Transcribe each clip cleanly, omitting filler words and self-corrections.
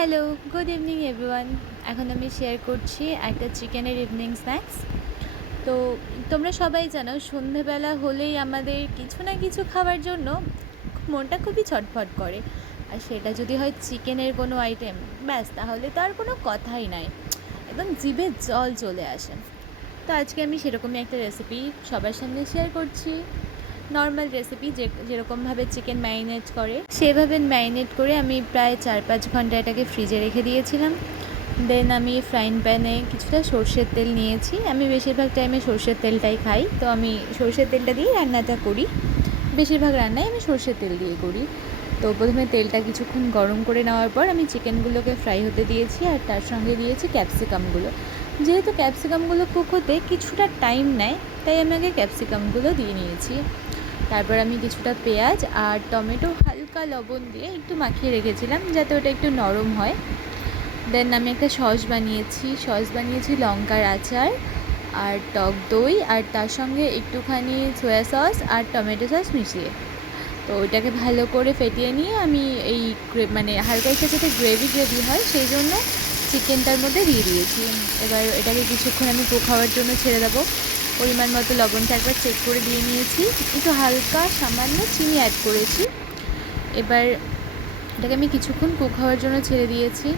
Hello, good evening everyone. এখন আমি share করছি একটা চিকেনের ইভিনিং স্ন্যাক্স। তো তোমরা সবাই জানো সন্ধেবেলা হলেই আমাদের কিছু না কিছু খাওয়ার জন্য মনটা খুবই ছটফট করে। আর সেটা যদি হয় চিকেনের কোনো আইটেম, ব্যাস তাহলে তো আর কোনো কথাই নাই, একদম জিভে জল চলে আসে। তো আজকে আমি সেরকমই একটা রেসিপি সবার সামনে শেয়ার করছি। নর্মাল রেসিপি যেরকমভাবে চিকেন ম্যারিনেট করে সেভাবে ম্যারিনেট করে আমি প্রায় 4-5 ঘন্টা এটাকে ফ্রিজে রেখে দিয়েছিলাম। দেন আমি ফ্রাইং প্যানে কিছুটা সর্ষের তেল নিয়েছি। আমি বেশিরভাগ টাইমে সর্ষের তেলটাই খাই, তো আমি সর্ষের তেলটা দিয়েই রান্নাটা করি। বেশিরভাগ রান্নাই আমি সর্ষের তেল দিয়ে করি। তো প্রথমে তেলটা কিছুক্ষণ গরম করে নেওয়ার পর আমি চিকেনগুলোকে ফ্রাই হতে দিয়েছি, আর তার সঙ্গে দিয়েছি ক্যাপসিকামগুলো। যেহেতু ক্যাপসিকামগুলো কুক হতে কিছুটা টাইম নেয়, তাই আমি আগে ক্যাপসিকামগুলো দিয়ে নিয়েছি। তারপর আমি কিছুটা পেঁয়াজ আর টমেটো হালকা লবণ দিয়ে একটু মাখিয়ে রেখেছিলাম যাতে ওটা একটু নরম হয়। দেন আমি একটা সস বানিয়েছি লঙ্কার আচার আর টক দই, আর তার সঙ্গে একটুখানি সয়া সস আর টমেটো সস মিশিয়ে। তো ওইটাকে ভালো করে ফেটিয়ে নিয়ে আমি এই মানে হালকা একটু যাতে গ্রেভি হয় সেই জন্য চিকেনটার মধ্যে দিয়ে দিয়েছি। এবার এটাকে কিছুক্ষণ আমি কুক হওয়ার জন্য ছেড়ে দেবো। পরিমাণ মতো লবণটা একবার চেক করে দিয়ে নিয়েছি, একটু হালকা সামান্য চিনি অ্যাড করেছি। এবার এটাকে আমি কিছুক্ষণ কুক হওয়ার জন্য ছেড়ে দিয়েছি।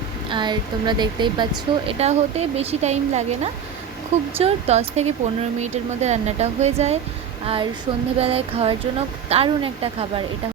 আর তোমরা দেখতেই পাচ্ছ এটা হতে বেশি টাইম লাগে না, খুব জোর 10 থেকে 15 মিনিটের মধ্যে রান্নাটা হয়ে যায়। আর সন্ধ্যেবেলায় খাওয়ার জন্য দারুণ একটা খাবার এটা।